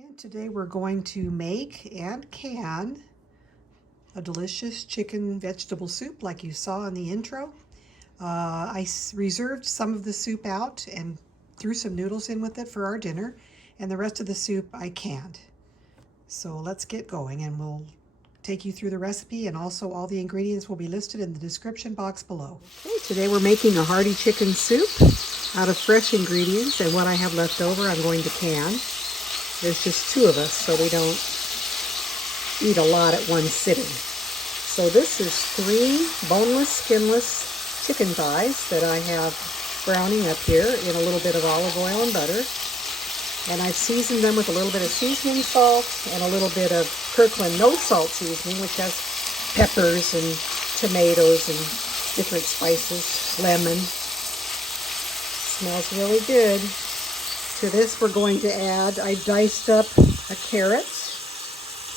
And today we're going to make and can a delicious chicken vegetable soup like you saw in the intro. I reserved some of the soup out and threw some noodles in with it for our dinner, and the rest of the soup I canned. So let's get going and we'll take you through the recipe, and also all the ingredients will be listed in the description box below. Okay, today we're making a hearty chicken soup out of fresh ingredients, and what I have left over I'm going to can. There's just two of us, so we don't eat a lot at one sitting. So this is 3 boneless, skinless chicken thighs that I have browning up here in a little bit of olive oil and butter. And I've seasoned them with a little bit of seasoning salt and a little bit of Kirkland no salt seasoning, which has peppers and tomatoes and different spices, lemon. Smells really good. To this we're going to add, I diced up a carrot,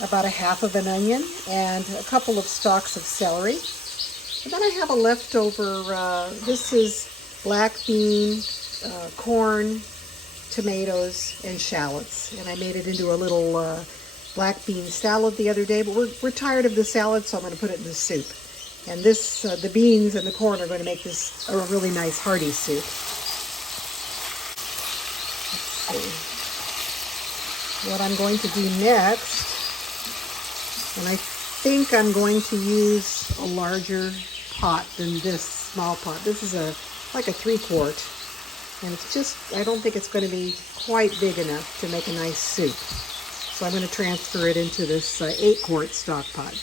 about 1/2 of an onion, and a couple of stalks of celery. And then I have a leftover, this is black bean, corn, tomatoes, and shallots. And I made it into a little black bean salad the other day, but we're tired of the salad, so I'm going to put it in the soup. And this, the beans and the corn are going to make this a really nice hearty soup. What I'm going to do next, and I think I'm going to use a larger pot than this small pot. This is like a 3-quart, and it's just, I don't think it's going to be quite big enough to make a nice soup. So I'm going to transfer it into this 8-quart stock pot.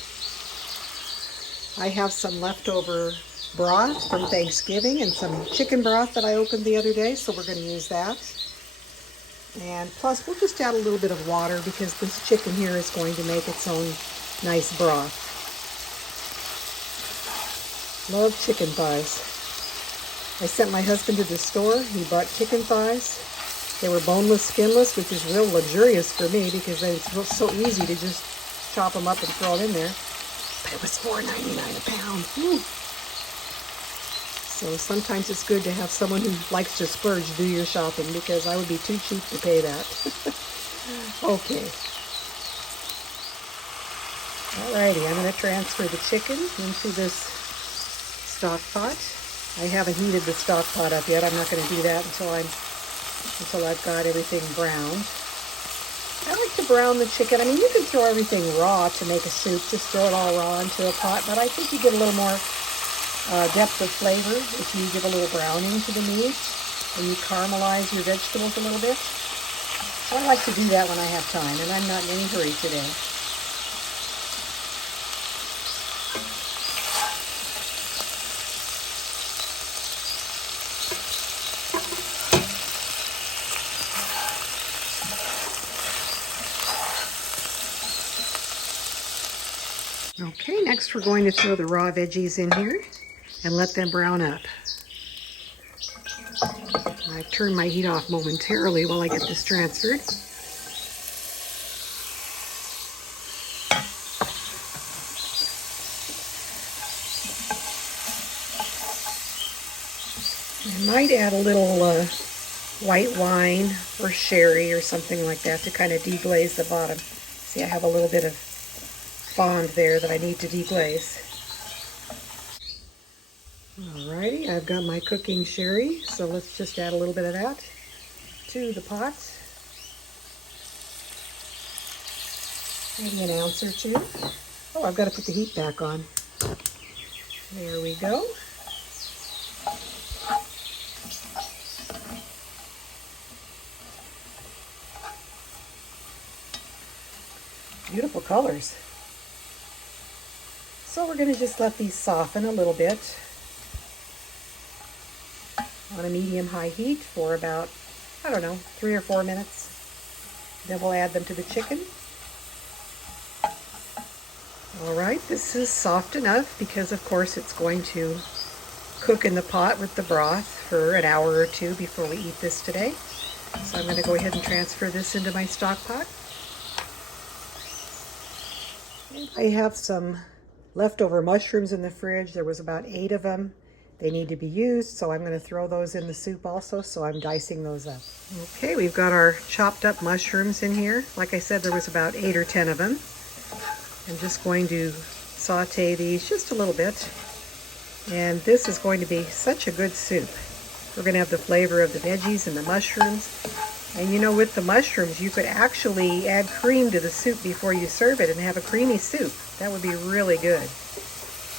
I have some leftover broth from Thanksgiving and some chicken broth that I opened the other day, so we're going to use that. And plus we'll just add a little bit of water because this chicken here is going to make its own nice broth. Love chicken thighs. I sent my husband to the store. He bought chicken thighs. They were boneless, skinless, which is real luxurious for me because it's so easy to just chop them up and throw it in there. But it was $4.99 a pound. Woo. So sometimes it's good to have someone who likes to splurge do your shopping, because I would be too cheap to pay that. Okay. Alrighty, I'm going to transfer the chicken into this stock pot. I haven't heated the stock pot up yet. I'm not going to do that until I've got everything browned. I like to brown the chicken. I mean, you can throw everything raw to make a soup. Just throw it all raw into a pot, but I think you get a little more depth of flavor if you give a little browning to the meat and you caramelize your vegetables a little bit. So I like to do that when I have time, and I'm not in any hurry today. Okay, next we're going to throw the raw veggies in here and let them brown up. I've turned my heat off momentarily while I get this transferred. I might add a little white wine or sherry or something like that to kind of deglaze the bottom. See, I have a little bit of fond there that I need to deglaze. Alrighty, I've got my cooking sherry, so let's just add a little bit of that to the pot. Maybe an ounce or 2. Oh, I've got to put the heat back on. There we go. Beautiful colors. So we're going to just let these soften a little bit on a medium-high heat for about, I don't know, 3 or 4 minutes. Then we'll add them to the chicken. All right, this is soft enough because, of course, it's going to cook in the pot with the broth for an hour or 2 before we eat this today. So I'm going to go ahead and transfer this into my stock pot. I have some leftover mushrooms in the fridge. There was about 8 of them, they need to be used, so I'm going to throw those in the soup also, so I'm dicing those up. Okay, we've got our chopped up mushrooms in here. Like I said, there was about 8 or 10 of them. I'm just going to saute these just a little bit. And this is going to be such a good soup. We're going to have the flavor of the veggies and the mushrooms. And you know, with the mushrooms, you could actually add cream to the soup before you serve it and have a creamy soup. That would be really good.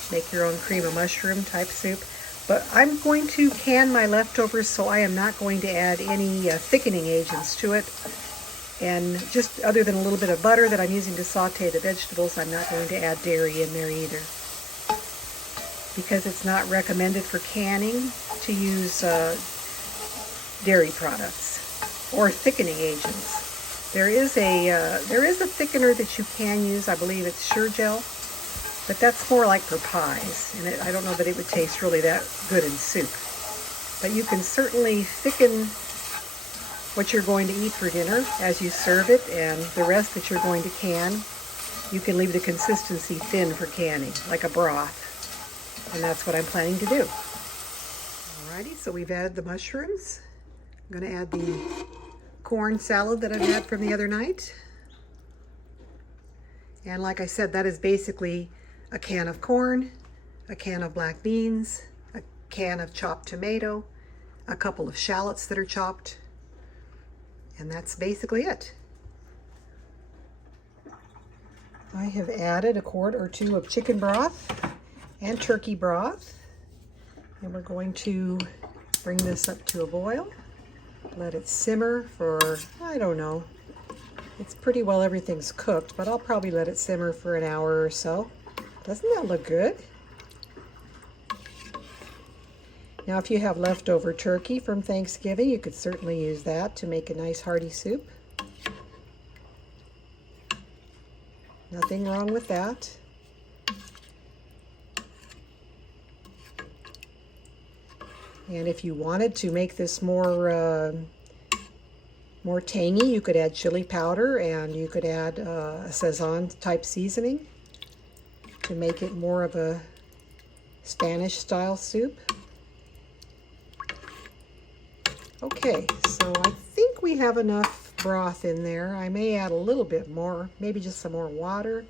Make your own cream of mushroom type soup. But I'm going to can my leftovers, so I am not going to add any thickening agents to it. And just other than a little bit of butter that I'm using to saute the vegetables, I'm not going to add dairy in there either. Because it's not recommended for canning to use dairy products or thickening agents. There is a thickener that you can use. I believe it's Gel. But that's more like for pies, and I don't know that it would taste really that good in soup. But you can certainly thicken what you're going to eat for dinner as you serve it, and the rest that you're going to can, you can leave the consistency thin for canning, like a broth. And that's what I'm planning to do. Alrighty, so we've added the mushrooms. I'm going to add the corn salad that I've had from the other night. And like I said, that is basically a can of corn, a can of black beans, a can of chopped tomato, a couple of shallots that are chopped, and that's basically it. I have added a quart or 2 of chicken broth and turkey broth, and we're going to bring this up to a boil, let it simmer for, I don't know, it's pretty well everything's cooked, but I'll probably let it simmer for an hour or so. Doesn't that look good? Now, if you have leftover turkey from Thanksgiving, you could certainly use that to make a nice hearty soup. Nothing wrong with that. And if you wanted to make this more tangy, you could add chili powder, and you could add a Sazon type seasoning to make it more of a Spanish style soup. Okay, so I think we have enough broth in there. I may add a little bit more, maybe just some more water,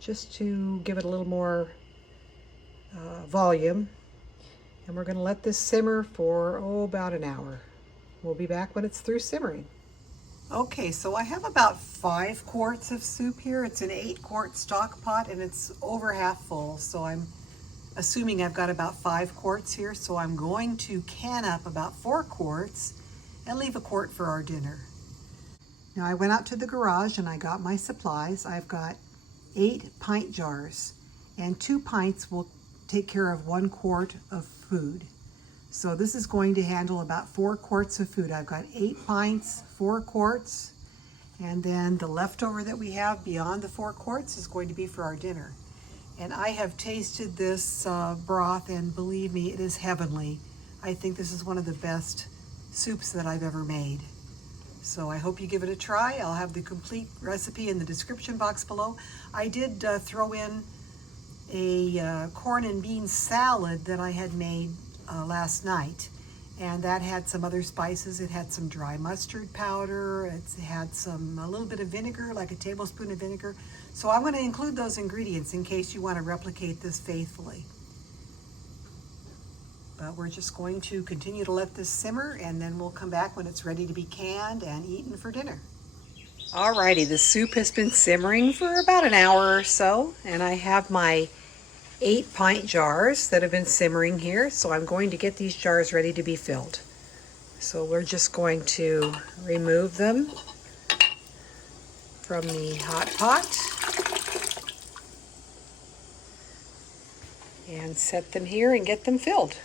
just to give it a little more volume. And we're going to let this simmer for, about an hour. We'll be back when it's through simmering. Okay, so I have about 5 quarts of soup here. It's an 8-quart stock pot, and it's over half full. So I'm assuming I've got about 5 quarts here. So I'm going to can up about 4 quarts and leave a quart for our dinner. Now I went out to the garage and I got my supplies. I've got 8 pint jars, and 2 pints will take care of 1 quart of food. So this is going to handle about 4 quarts of food. I've got 8 pints, 4 quarts, and then the leftover that we have beyond the 4 quarts is going to be for our dinner. And I have tasted this broth, and believe me, it is heavenly. I think this is one of the best soups that I've ever made. So I hope you give it a try. I'll have the complete recipe in the description box below. I did throw in a corn and bean salad that I had made last night, and that had some other spices. It had some dry mustard powder, it had a little bit of vinegar, like a tablespoon of vinegar. So I'm going to include those ingredients in case you want to replicate this faithfully. But we're just going to continue to let this simmer, and then we'll come back when it's ready to be canned and eaten for dinner. Alrighty, the soup has been simmering for about an hour or so, and I have my 8 pint jars that have been simmering here, so I'm going to get these jars ready to be filled. So we're just going to remove them from the hot pot and set them here and get them filled.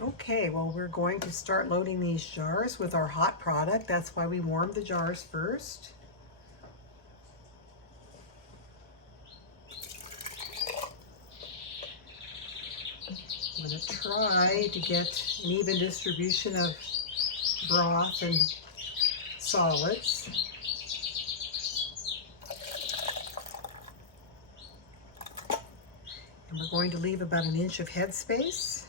Okay, well, we're going to start loading these jars with our hot product. That's why we warmed the jars first. I'm going to try to get an even distribution of broth and solids. And we're going to leave about 1 inch of headspace.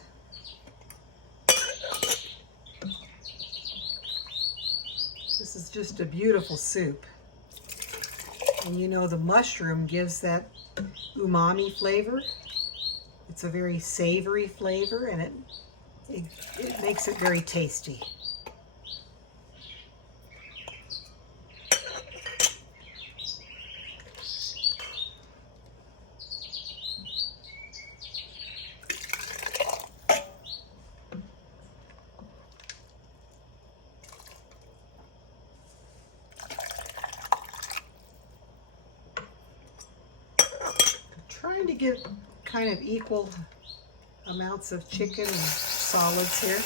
This is just a beautiful soup. And you know, the mushroom gives that umami flavor. It's a very savory flavor, and it makes it very tasty. Trying to get kind of equal amounts of chicken and solids here.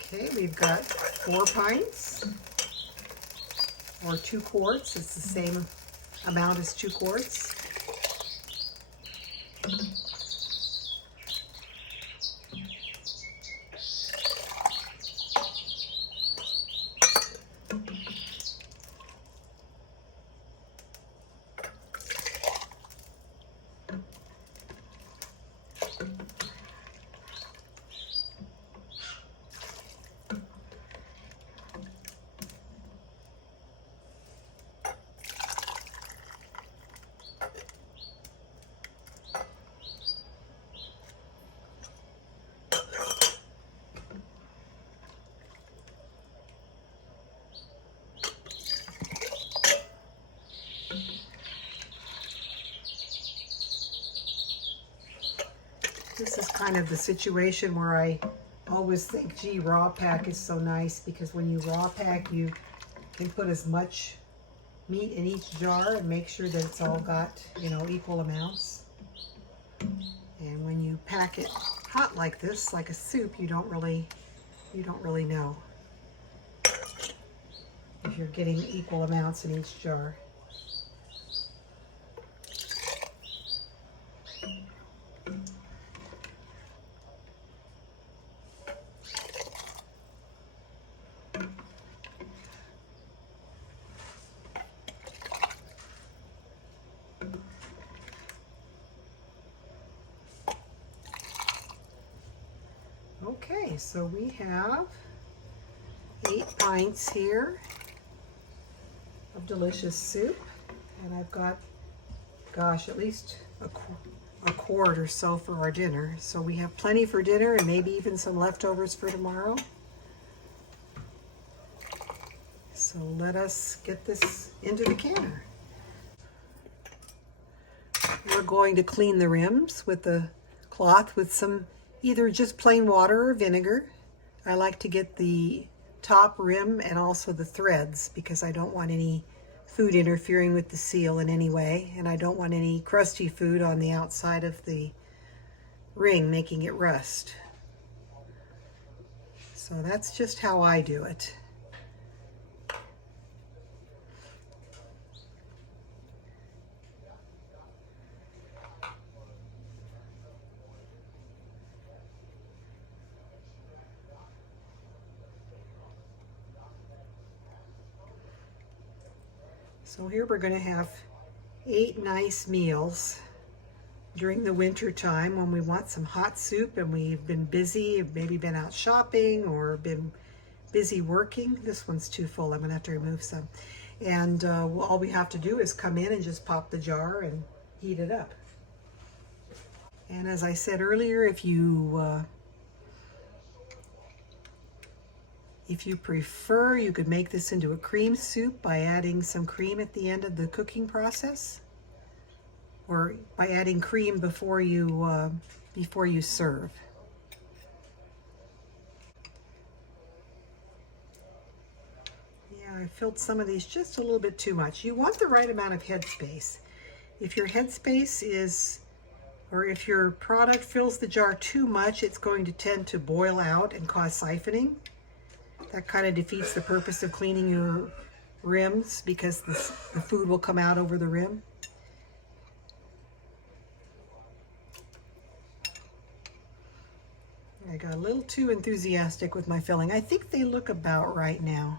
Okay, we've got 4 pints or 2 quarts. It's the same amount as 2 quarts. This is kind of the situation where I always think, gee, raw pack is so nice, because when you raw pack, you can put as much meat in each jar and make sure that it's all got, you know, equal amounts. And when you pack it hot like this, like a soup, you don't really know if you're getting equal amounts in each jar. Okay, so we have 8 pints here of delicious soup, and I've got, gosh, at least a quart or so for our dinner. So we have plenty for dinner and maybe even some leftovers for tomorrow. So let us get this into the canner. We're going to clean the rims with a cloth with some either just plain water or vinegar. I like to get the top rim and also the threads because I don't want any food interfering with the seal in any way, and I don't want any crusty food on the outside of the ring making it rust. So that's just how I do it. So here we're going to have 8 nice meals during the winter time when we want some hot soup and we've been busy, maybe been out shopping or been busy working. This one's too full. I'm going to have to remove some. And all we have to do is come in and just pop the jar and heat it up. And as I said earlier, if you prefer, you could make this into a cream soup by adding some cream at the end of the cooking process, or by adding cream before you serve. Yeah, I filled some of these just a little bit too much. You want the right amount of headspace. If your headspace is, or if your product fills the jar too much, it's going to tend to boil out and cause siphoning. That kind of defeats the purpose of cleaning your rims because the food will come out over the rim. I got a little too enthusiastic with my filling. I think they look about right now.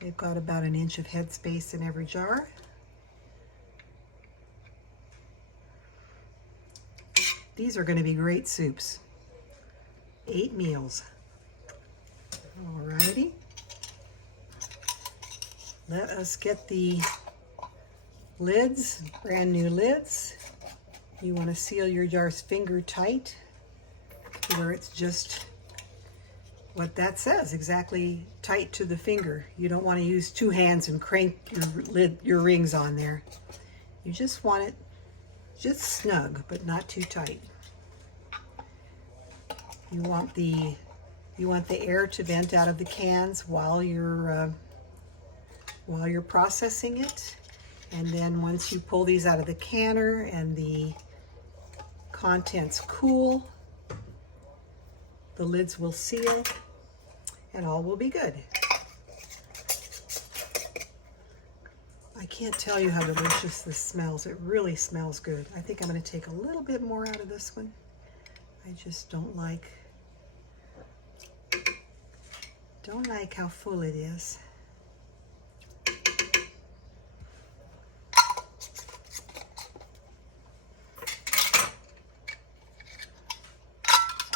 They've got about an inch of headspace in every jar. These are going to be great soups. 8 meals. Alrighty. Let us get the lids, brand new lids. You want to seal your jars finger tight, where it's just what that says, exactly tight to the finger. You don't want to use 2 hands and crank your rings on there. You just want it just snug, but not too tight. You want the air to vent out of the cans while you're processing it. And then once you pull these out of the canner and the contents cool, the lids will seal and all will be good. I can't tell you how delicious this smells. It really smells good. I think I'm going to take a little bit more out of this one. I just don't like how full it is.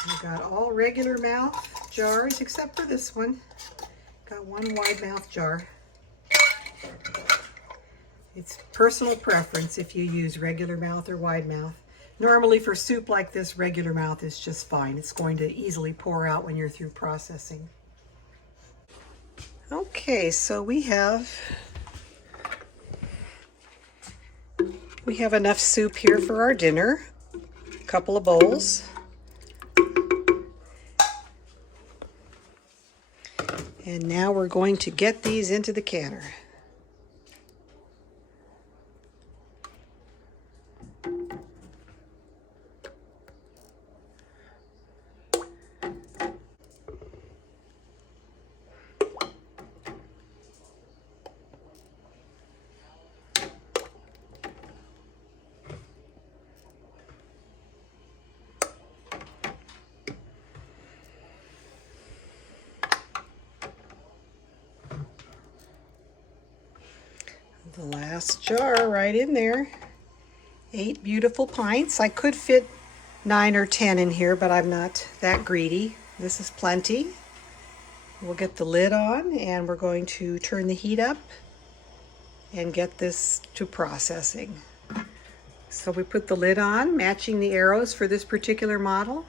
I've got all regular mouth jars except for this one. Got one wide mouth jar. It's personal preference if you use regular mouth or wide mouth. Normally for soup like this, regular mouth is just fine. It's going to easily pour out when you're through processing. Okay, so we have enough soup here for our dinner. A couple of bowls. And now we're going to get these into the canner. The last jar right in there. 8 beautiful pints. I could fit 9 or 10 in here, but I'm not that greedy. This is plenty. We'll get the lid on and we're going to turn the heat up and get this to processing. So we put the lid on, matching the arrows for this particular model.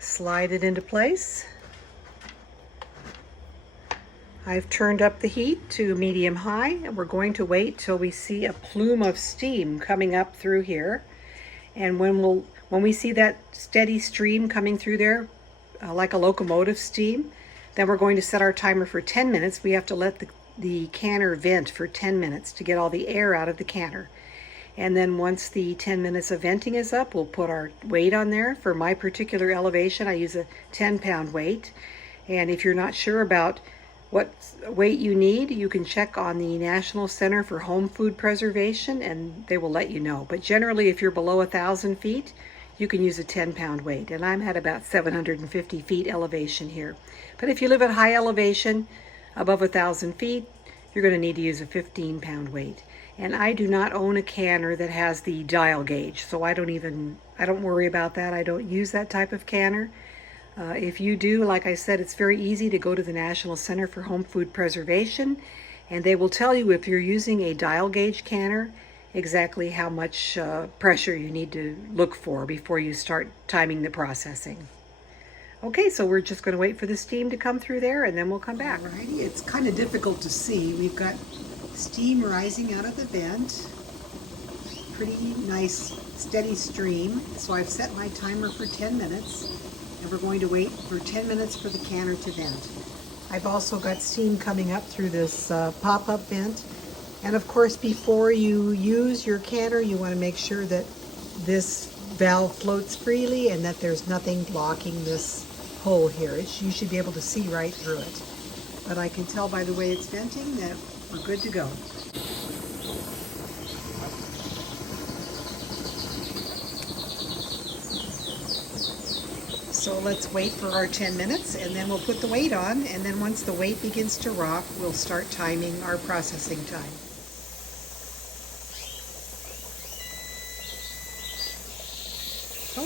Slide it into place. I've turned up the heat to medium high, and we're going to wait till we see a plume of steam coming up through here. And when we see that steady stream coming through there, like a locomotive steam, then we're going to set our timer for 10 minutes. We have to let the canner vent for 10 minutes to get all the air out of the canner. And then once the 10 minutes of venting is up, we'll put our weight on there. For my particular elevation, I use a 10-pound weight. And if you're not sure about what weight you need, you can check on the National Center for Home Food Preservation and they will let you know. But generally, if you're below 1,000 feet, you can use a 10-pound weight. And I'm at about 750 feet elevation here. But if you live at high elevation, above 1,000 feet, you're going to need to use a 15-pound weight. And I do not own a canner that has the dial gauge, so I don't worry about that. I don't use that type of canner. If you do, like I said, it's very easy to go to the National Center for Home Food Preservation, and they will tell you if you're using a dial gauge canner exactly how much pressure you need to look for before you start timing the processing. Okay, so we're just going to wait for the steam to come through there, and then we'll come back. Alrighty, it's kind of difficult to see. We've got steam rising out of the vent. Pretty nice, steady stream. So I've set my timer for 10 minutes. And we're going to wait for 10 minutes for the canner to vent. I've also got steam coming up through this pop-up vent. And of course, before you use your canner, you want to make sure that this valve floats freely and that there's nothing blocking this hole here. You should be able to see right through it. But I can tell by the way it's venting that we're good to go. So let's wait for our 10 minutes and then we'll put the weight on, and then once the weight begins to rock, we'll start timing our processing time.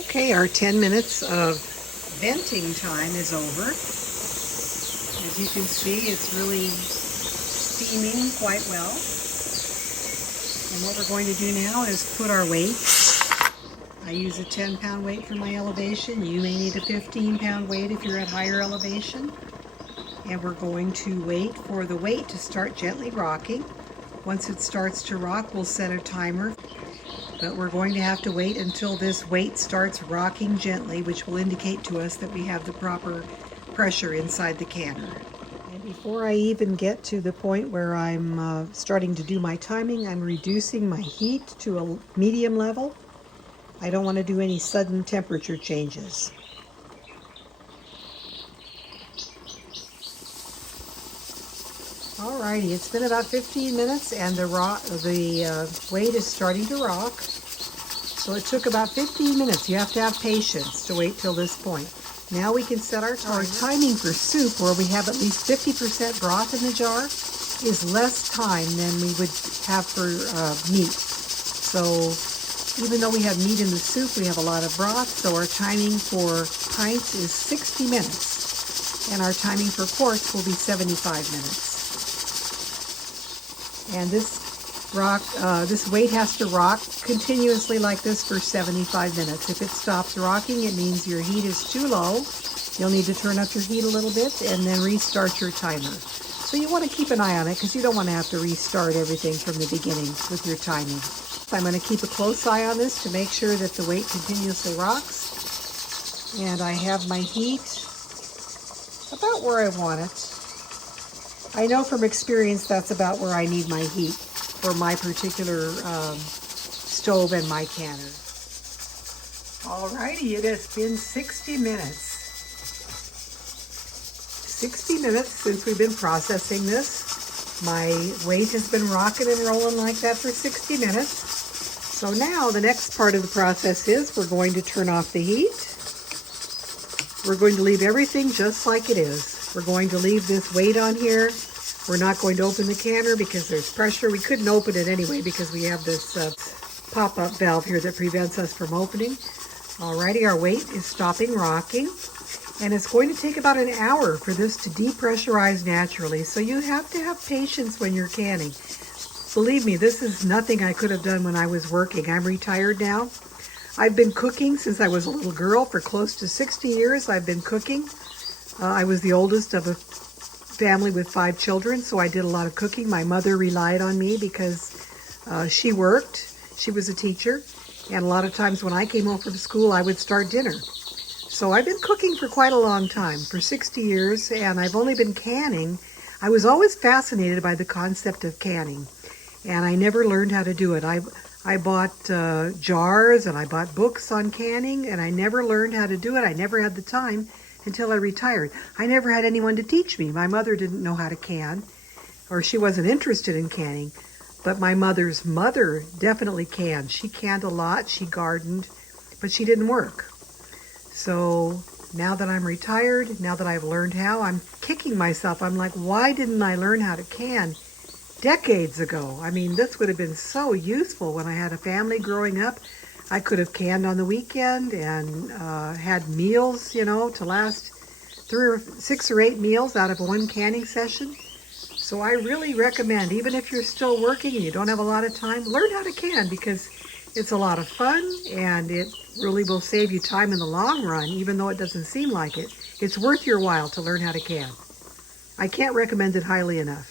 Okay, our 10 minutes of venting time is over. As you can see, it's really steaming quite well. And what we're going to do now is put our weight. I use a 10-pound weight for my elevation. You may need a 15-pound weight if you're at higher elevation. And we're going to wait for the weight to start gently rocking. Once it starts to rock, we'll set a timer. But we're going to have to wait until this weight starts rocking gently, which will indicate to us that we have the proper pressure inside the canner. And before I even get to the point where I'm starting to do my timing, I'm reducing my heat to a medium level. I don't want to do any sudden temperature changes. Alrighty, it's been about 15 minutes and the weight is starting to rock. So it took about 15 minutes. You have to have patience to wait till this point. Now we can set our timer. Our timing for soup, where we have at least 50% broth in the jar, is less time than we would have for meat. So even though we have meat in the soup, we have a lot of broth, so our timing for pints is 60 minutes, and our timing for quarts will be 75 minutes. And this weight has to rock continuously like this for 75 minutes. If it stops rocking, it means your heat is too low. You'll need to turn up your heat a little bit and then restart your timer. So you want to keep an eye on it because you don't want to have to restart everything from the beginning with your timing. I'm going to keep a close eye on this to make sure that the weight continuously rocks. And I have my heat about where I want it. I know from experience that's about where I need my heat for my particular stove and my canner. Alrighty, it has been 60 minutes. 60 minutes since we've been processing this. My weight has been rocking and rolling like that for 60 minutes. So now the next part of the process is we're going to turn off the heat. We're going to leave everything just like it is. We're going to leave this weight on here. We're not going to open the canner because there's pressure. We couldn't open it anyway because we have this pop-up valve here that prevents us from opening. Alrighty, our weight is stopping rocking. And it's going to take about an hour for this to depressurize naturally. So you have to have patience when you're canning. Believe me, this is nothing I could have done when I was working. I'm retired now. I've been cooking since I was a little girl. For close to 60 years, I've been cooking. I was the oldest of a family with 5 children, so I did a lot of cooking. My mother relied on me because she worked. She was a teacher. And a lot of times when I came home from school, I would start dinner. So I've been cooking for quite a long time, for 60 years, and I've only been canning. I was always fascinated by the concept of canning. And I never learned how to do it. I bought jars and I bought books on canning, and I never learned how to do it. I never had the time until I retired. I never had anyone to teach me. My mother didn't know how to can, or she wasn't interested in canning. But my mother's mother definitely canned. She canned a lot, she gardened, but she didn't work. So now that I'm retired, now that I've learned how, I'm kicking myself. I'm like, why didn't I learn how to can decades ago? I mean, this would have been so useful when I had a family growing up. I could have canned on the weekend and had meals, to last 6 or 8 meals out of one canning session. So I really recommend, even if you're still working and you don't have a lot of time, learn how to can because it's a lot of fun and it really will save you time in the long run, even though it doesn't seem like it. It's worth your while to learn how to can. I can't recommend it highly enough.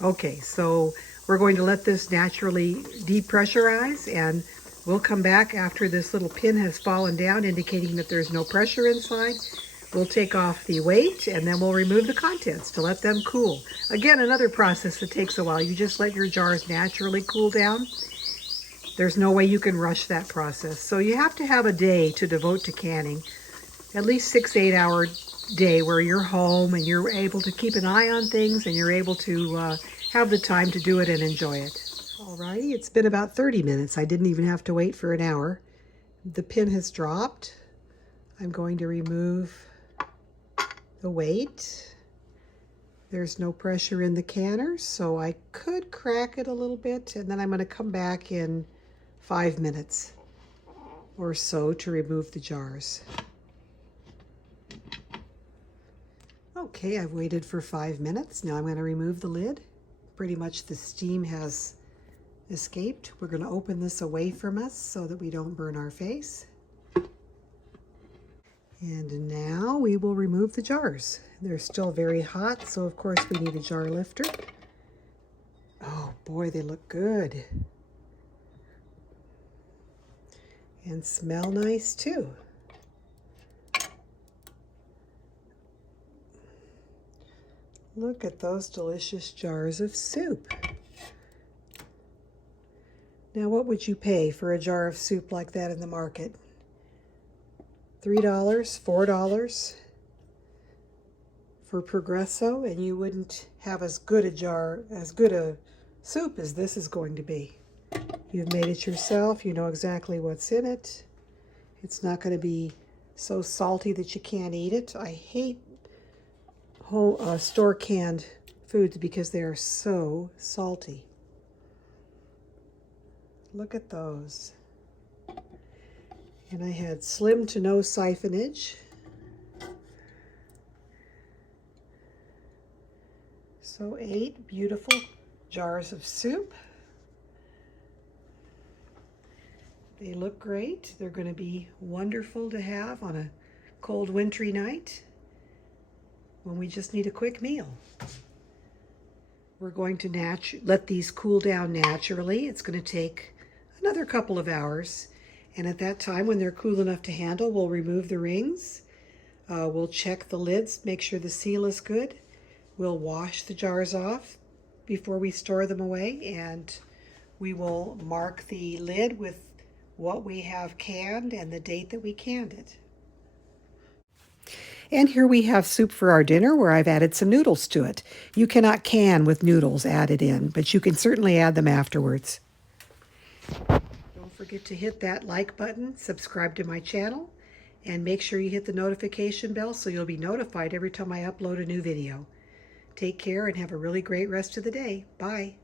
Okay, so we're going to let this naturally depressurize, and we'll come back after this little pin has fallen down, indicating that there's no pressure inside. We'll take off the weight, and then we'll remove the contents to let them cool. Again, another process that takes a while. You just let your jars naturally cool down. There's no way you can rush that process. So you have to have a day to devote to canning, at least 6-8 hour day where you're home and you're able to keep an eye on things and you're able to have the time to do it and enjoy it. Alrighty, it's been about 30 minutes. I didn't even have to wait for an hour. The pin has dropped. I'm going to remove the weight. There's no pressure in the canner, so I could crack it a little bit, and then I'm going to come back in 5 minutes or so to remove the jars. Okay, I've waited for 5 minutes. Now I'm going to remove the lid. Pretty much the steam has escaped. We're going to open this away from us so that we don't burn our face. And now we will remove the jars. They're still very hot, so of course we need a jar lifter. Oh boy, they look good. And smell nice too. Look at those delicious jars of soup. Now what would you pay for a jar of soup like that in the market? $3, $4 for Progresso, and you wouldn't have as good a soup as this is going to be. You've made it yourself, you know exactly what's in it. It's not going to be so salty that you can't eat it. I hate store canned foods because they are so salty. Look at those. And I had slim to no siphonage. So 8 beautiful jars of soup. They look great. They're going to be wonderful to have on a cold wintry night when we just need a quick meal. We're going to let these cool down naturally. It's going to take another couple of hours. And at that time, when they're cool enough to handle, we'll remove the rings. We'll check the lids, make sure the seal is good. We'll wash the jars off before we store them away, and we will mark the lid with what we have canned and the date that we canned it. And here we have soup for our dinner, where I've added some noodles to it. You cannot can with noodles added in, but you can certainly add them afterwards. Don't forget to hit that like button, subscribe to my channel, and make sure you hit the notification bell so you'll be notified every time I upload a new video. Take care and have a really great rest of the day. Bye.